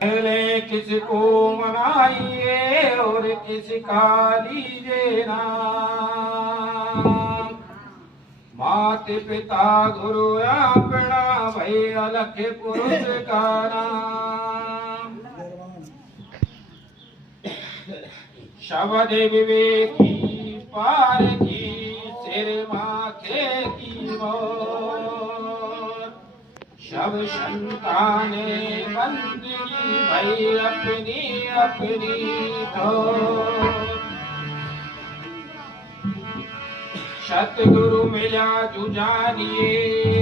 पहले किसको मनाइए और किसका लीजिए नाम। माता पिता गुरु अपना भई अलख पुरुष का नाम। शब्द विवेकी पार की सिर माथे की मोर। शब संताने बंदगी भई अपनी अपनी ठोर। सतगुरु मिला जुझानिए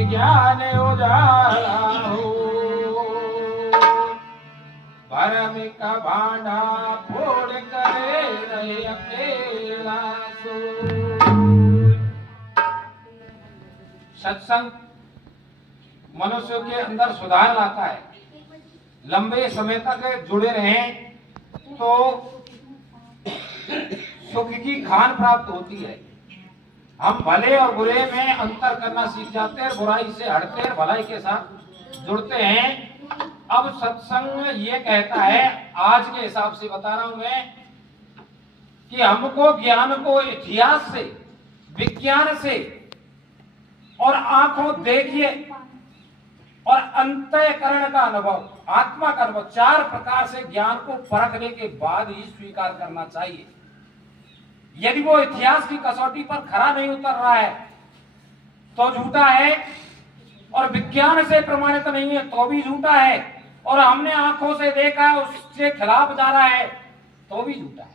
ज्ञान उजाला हो। भरम का भांडा फोड़ करे रहे अकेला सो। सत्संग मनुष्य के अंदर सुधार लाता है। लंबे समय तक जुड़े रहें तो सुख की खान प्राप्त होती है। हम भले और बुरे में अंतर करना सीख जाते हैं, बुराई से हटते हैं, भलाई के साथ जुड़ते हैं। अब सत्संग ये कहता है, आज के हिसाब से बता रहा हूं मैं, कि हमको ज्ञान को इतिहास से, विज्ञान से और आंखों देखिए और अंतःकरण का अनुभव, आत्मा का अनुभव, 4 प्रकार से ज्ञान को परखने के बाद ही स्वीकार करना चाहिए। यदि वो इतिहास की कसौटी पर खरा नहीं उतर रहा है तो झूठा है, और विज्ञान से प्रमाणित नहीं है तो भी झूठा है, और हमने आंखों से देखा उसके खिलाफ जा रहा है तो भी झूठा है।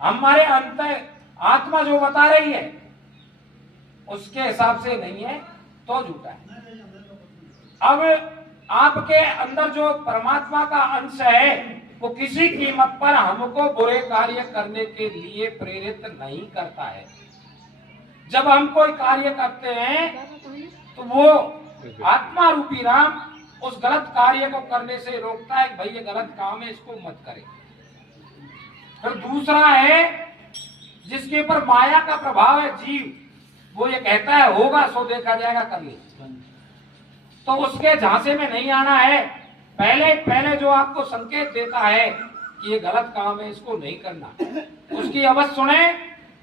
हमारे आत्मा जो बता रही है उसके हिसाब से नहीं है तो झूठा है। अब आपके अंदर जो परमात्मा का अंश है वो किसी कीमत पर हमको बुरे कार्य करने के लिए प्रेरित नहीं करता है। जब हम कोई कार्य करते हैं तो वो आत्मा रूपी राम उस गलत कार्य को करने से रोकता है कि भाई ये गलत काम है, इसको मत करे। फिर दूसरा है जिसके ऊपर माया का प्रभाव है, जीव, वो ये कहता है होगा सो देखा जाएगा, कर ले। तो उसके झांसे में नहीं आना है। पहले जो आपको संकेत देता है कि ये गलत काम है, इसको नहीं करना, उसकी आवाज सुने।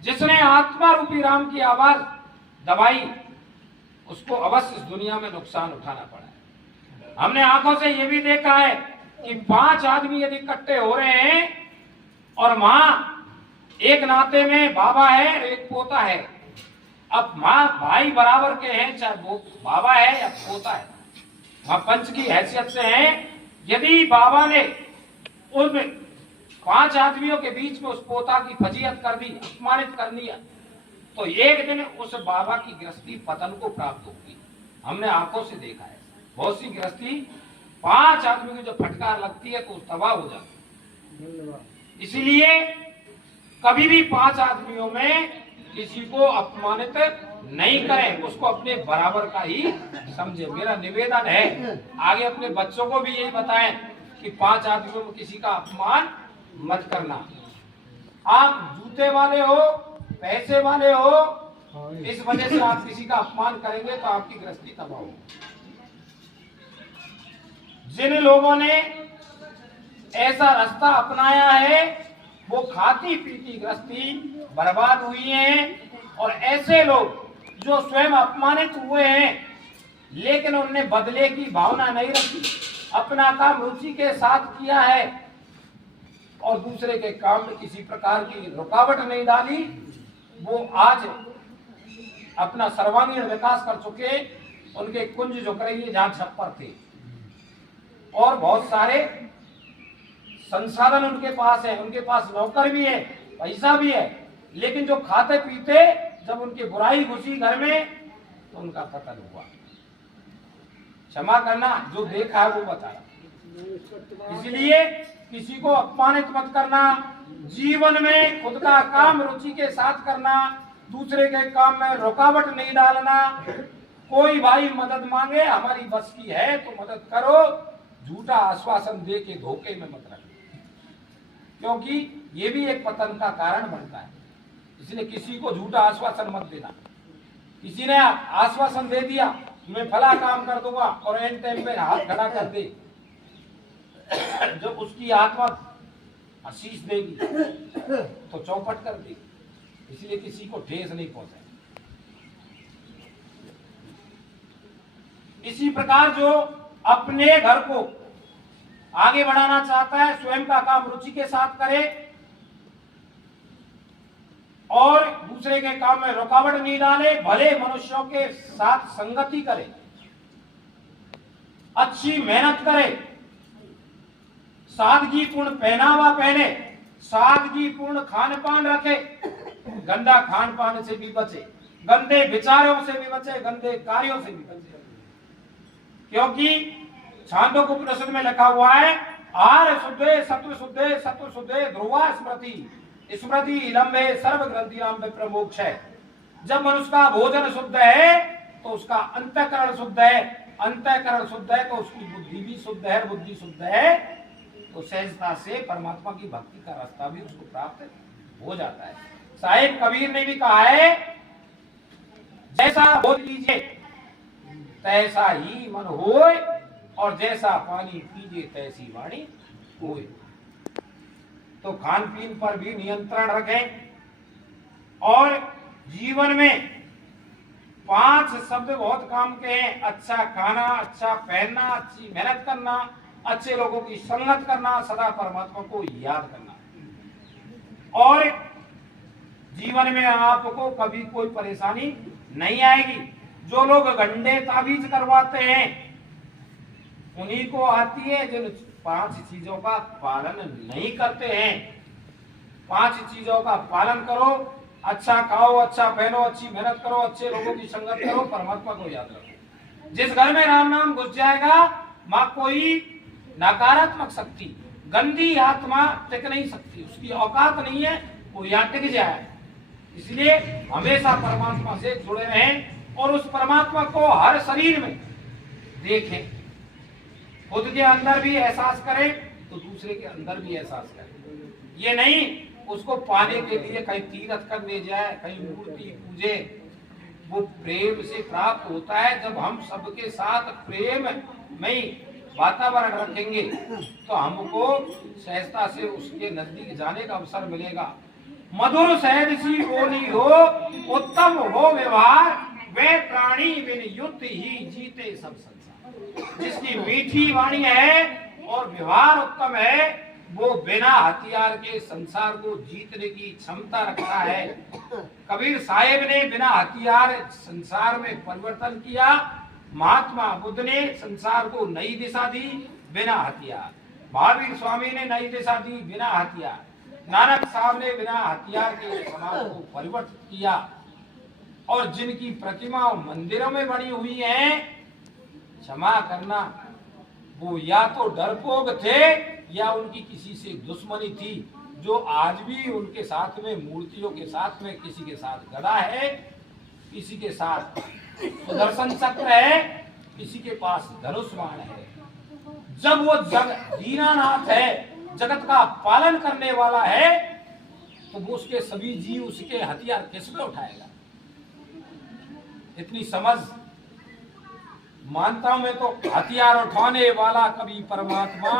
जिसने आत्मा रूपी राम की आवाज दबाई उसको अवश्य इस दुनिया में नुकसान उठाना पड़ा है। हमने आंखों से ये भी देखा है कि 5 आदमी यदि इकट्ठे हो रहे हैं और मां एक नाते में बाबा है, एक पोता है। अब मां भाई बराबर के हैं, चाहे वो बाबा है या पोता है, वहां पंच की हैसियत से हैं। यदि बाबा ने उन 5 आदमियों के बीच में उस पोता की फजीयत कर दी, अपमानित कर दिया, तो एक दिन उस बाबा की गृहस्थी पतन को प्राप्त होगी। हमने आंखों से देखा है, बहुत सी गृहस्थी 5 आदमी की जो फटकार लगती है तो तबाह हो जाती है। इसलिए कभी भी 5 आदमियों में किसी को अपमानित नहीं करें, उसको अपने बराबर का ही समझे। मेरा निवेदन है, आगे अपने बच्चों को भी यही बताएं कि 5 आदमियों में किसी का अपमान मत करना। आप जूते वाले हो, पैसे वाले हो, इस वजह से आप किसी का अपमान करेंगे तो आपकी गृहस्थी तबाह होगी। जिन लोगों ने ऐसा रास्ता अपनाया है वो खाती पीती गृहस्थी बर्बाद हुई है। और ऐसे लोग जो स्वयं अपमानित हुए हैं लेकिन उनने बदले की भावना नहीं रखी, अपना काम रुचि के साथ किया है और दूसरे के काम में किसी प्रकार की रुकावट नहीं डाली, वो आज अपना सर्वांगीण विकास कर चुके। उनके कुंज झुक रही है जहां छप्पर थे, और बहुत सारे संसाधन उनके पास है, उनके पास नौकर भी है, पैसा भी है, लेकिन जो खाते पीते जब उनकी बुराई घुसी घर में तो उनका पतन हुआ। क्षमा करना, जो देखा है वो बता रहा। इसलिए किसी को अपमानित मत करना, जीवन में खुद का काम रुचि के साथ करना, दूसरे के काम में रुकावट नहीं डालना। कोई भाई मदद मांगे, हमारी बस की है तो मदद करो, झूठा आश्वासन दे के धोखे में मत रखो, क्योंकि ये भी एक पतन का कारण बनता है। इसलिए किसी को झूठा आश्वासन मत देना। किसी ने आश्वासन दे दिया मैं फला काम कर दूंगा और एंड टाइम पे हाथ खड़ा कर दे, जब उसकी आत्मा आशीष देगी तो चौपट कर देगी, इसलिए किसी को ठेस नहीं पहुंचाए। इसी प्रकार जो अपने घर को आगे बढ़ाना चाहता है, स्वयं का काम रुचि के साथ करे और दूसरे के काम में रुकावट नहीं डाले, भले मनुष्यों के साथ संगति करे, अच्छी मेहनत करे, सादगीपूर्ण पहनावा पहने, सादगीपूर्ण खान पान रखे, गंदा खान पान से भी बचे, गंदे विचारों से भी बचे, गंदे कार्यों से भी बचे। क्योंकि छांदोग्य उपनिषद में लिखा हुआ है, आहार शुद्धे सत्व शुद्धे सत्व शुद्धे ध्रुवा स्मृति स्मृति लंबे सर्व ग्रंथि नाम में प्रमोक्ष है। जब मनुष्य का भोजन शुद्ध है तो उसका अंतःकरण शुद्ध है, अंतःकरण शुद्ध है तो उसकी बुद्धि भी शुद्ध है, बुद्धि शुद्ध है तो सहजता से परमात्मा की भक्ति का रास्ता भी उसको प्राप्त हो जाता है। साहिब कबीर ने भी कहा है, जैसा भोज लीजिए तैसा ही मन होए और जैसा पानी पीजिए तैसी वाणी होए। तो खान पीन पर भी नियंत्रण रखें और जीवन में 5 शब्द बहुत काम के हैं, अच्छा खाना, अच्छा पहनना, अच्छी मेहनत करना, अच्छे लोगों की संगत करना, सदा परमात्मा को याद करना और जीवन में आपको कभी कोई परेशानी नहीं आएगी। जो लोग गंडे ताबीज करवाते हैं उन्हीं को आती है, जिन 5 चीजों का पालन नहीं करते हैं। 5 चीजों का पालन करो, अच्छा खाओ, अच्छा पहनो, अच्छी मेहनत करो, अच्छे लोगों की संगत करो, परमात्मा को याद रखो। जिस घर में राम नाम घुस जाएगा मां कोई नकारात्मक शक्ति, गंदी आत्मा टिक नहीं सकती, उसकी औकात नहीं है वो यहाँ टिक जाए। इसलिए हमेशा परमात्मा से जुड़े रहें और उस परमात्मा को हर शरीर में देखें, खुद के अंदर भी एहसास करें तो दूसरे के अंदर भी एहसास करें। ये नहीं उसको पाने के लिए कहीं तीर्थ करने जाए, कहीं मूर्ति पूजे, वो प्रेम से प्राप्त होता है। जब हम सबके साथ प्रेम में वातावरण रखेंगे तो हमको सहजता से उसके नजदीक जाने का अवसर मिलेगा। मधुर सहज सी बोली हो, उत्तम हो व्यवहार, वे प्राणी बिन युद्ध ही जीते सब संसार। जिसकी मीठी वाणी है और व्यवहार उत्तम है वो बिना हथियार के संसार को जीतने की क्षमता रखता है। कबीर साहेब ने बिना हथियार संसार में परिवर्तन किया, महात्मा बुद्ध ने संसार को नई दिशा दी बिना हथियार, महावीर स्वामी ने नई दिशा दी बिना हथियार, नानक साहब ने बिना हथियार के समाज को परिवर्तित किया। और जिनकी प्रतिमा मंदिरों में बनी हुई है, क्षमा करना, वो या तो डरपोक थे या उनकी किसी से दुश्मनी थी, जो आज भी उनके साथ में मूर्तियों के साथ में किसी के साथ गदा है, किसी के साथ सुदर्शन चक्र है, किसी के पास धनुष बाण है। जब वो दीनानाथ है, जगत का पालन करने वाला है, तो वो उसके सभी जीव उसके हथियार किस पे उठाएगा? इतनी समझ मानता हूं मैं तो हथियार उठाने वाला कभी परमात्मा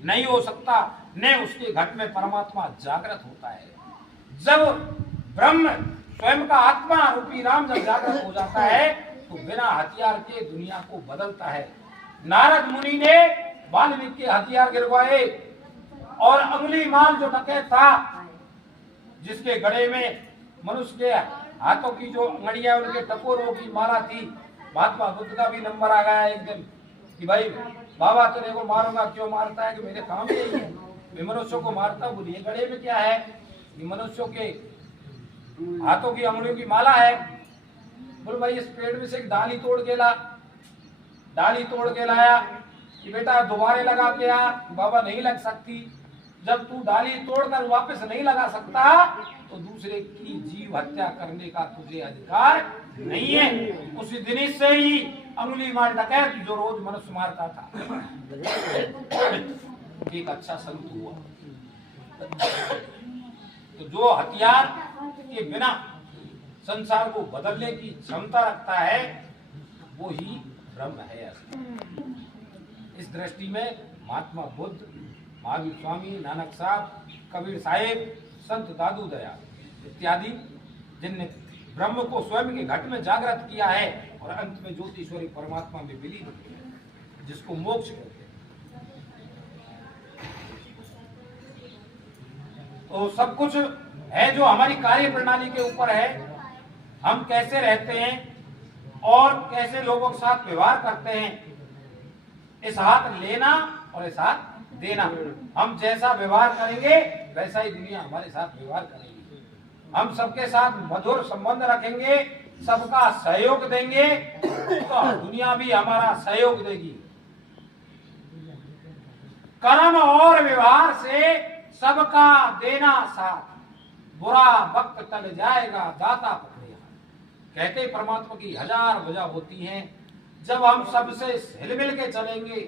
नहीं हो सकता, न उसके घट में परमात्मा जागृत होता है। जब ब्रह्म स्वयं का आत्मा रूपी राम जब जागृत हो जाता है तो बिना हथियार के दुनिया को बदलता है। नारद मुनि ने वाल्मीकि के हथियार गिरवाए और अंगुली माल जो डकैत था, जिसके गले में मनुष्य के हाथों की जो अंगड़ियां उनके टकोरों की माला थी, महात्मा बुद्ध का भी नंबर आ गया एक दिन कि भाई बाबा तेरे को मारूंगा, क्यों मारता है? कि मेरे काम यही है, मैं मनुष्यों को मारता हूँ। बोलिए गले में क्या है? कि मनुष्यों के हाथों की अंगुलियों की माला है। बोल भाई इस पेड़ में से एक डाली तोड़ के ला। डाली तोड़ के लाया कि बेटा दोबारे लगा के आ। बाबा नहीं लग सकती। जब तू डाली तोड़कर वापस नहीं लगा सकता तो दूसरे की जीव हत्या करने का तुझे अधिकार नहीं है। उसी दिन से ही अंगुली मार डकैत जो रोज मनुष्य मारता था एक अच्छा संत हुआ। तो जो हथियार के बिना संसार को बदलने की क्षमता रखता है वो ही ब्रह्म है। इस दृष्टि में महात्मा बुद्ध महावीर स्वामी, नानक साहब, कबीर साहेब, संत दादू दयाल इत्यादि, जिनने ब्रह्म को स्वयं के घट में जागृत किया है और अंत में ज्योतिश्वरी परमात्मा में विलीन किया, जिसको मोक्ष कहते हैं। तो सब कुछ है जो हमारी कार्य प्रणाली के ऊपर है। हम कैसे रहते हैं और कैसे लोगों के साथ व्यवहार करते हैं, इस हाथ लेना और इस हाथ देना। हम जैसा व्यवहार करेंगे वैसा ही दुनिया हमारे साथ व्यवहार करेगी। हम सबके साथ मधुर संबंध रखेंगे, सबका सहयोग देंगे तो दुनिया भी हमारा सहयोग देगी। कर्म और व्यवहार से सबका देना साथ, बुरा वक्त टल जाएगा दाता पकड़े हाथ। कहते परमात्मा की हजार वजह होती हैं। जब हम सबसे हिलमिल के चलेंगे,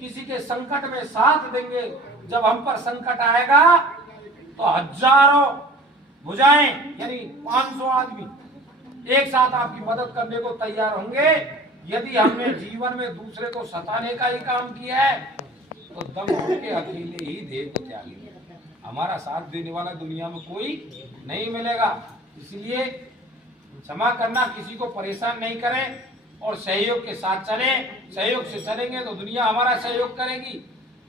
किसी के संकट में साथ देंगे, जब हम पर संकट आएगा तो हजारों भुजाएं यानी 500 आदमी एक साथ आपकी मदद करने को तैयार होंगे। यदि हमने जीवन में दूसरे को सताने का ही काम किया है तो दम के अकेले ही देह को त्यागेंगे। हमारा साथ देने वाला दुनिया में कोई नहीं मिलेगा। इसलिए क्षमा करना, किसी को परेशान नहीं करें और सहयोग के साथ चलें। सहयोग से चलेंगे तो दुनिया हमारा सहयोग करेगी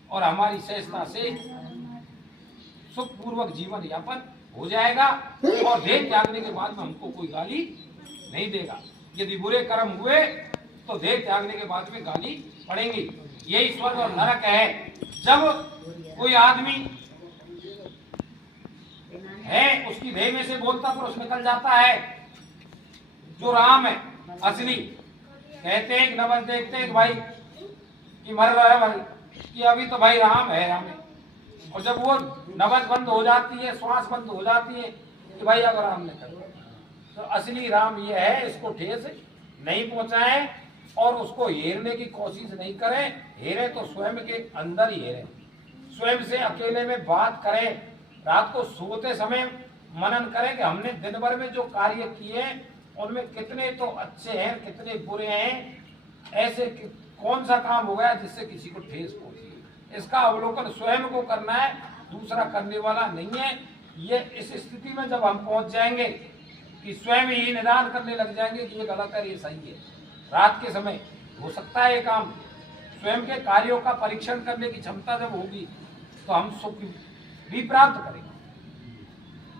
और हमारी सहजता से सुखपूर्वक जीवन यापन हो जाएगा और देह त्यागने के बाद में हमको कोई गाली नहीं देगा। यदि बुरे कर्म हुए तो देह त्यागने के बाद में गाली पड़ेंगी। यही स्वर्ग और नरक है। जब कोई आदमी है उसकी देह में से बोलता पुरुष निकल जाता है, जो राम है असली, कहते हैं नमस देखते हैं भाई कि मर रहा है भाई, कि अभी तो भाई राम है राम है। और जब वो नबज बंद हो जाती है, श्वास बंद हो जाती है कि भाई अब राम ने कर, तो असली राम ये है, इसको ठेस नहीं पहुंचाए और उसको हेरने की कोशिश नहीं करें। हेरे तो स्वयं के अंदर ही हेरे, स्वयं से अकेले में बात करें। रात को सोते समय मनन करें कि हमने दिन भर में जो कार्य किए उनमें कितने तो अच्छे हैं, कितने बुरे हैं, ऐसे कौन सा काम हो गया जिससे किसी को ठेस पहुंची। इसका अवलोकन स्वयं को करना है, दूसरा करने वाला नहीं है। ये इस स्थिति में जब हम पहुंच जाएंगे कि स्वयं ही निदान करने लग जाएंगे कि ये गलत है ये सही है। रात के समय हो सकता है ये काम, स्वयं के कार्यों का परीक्षण करने की क्षमता जब होगी तो हम सुख भी प्राप्त करेंगे।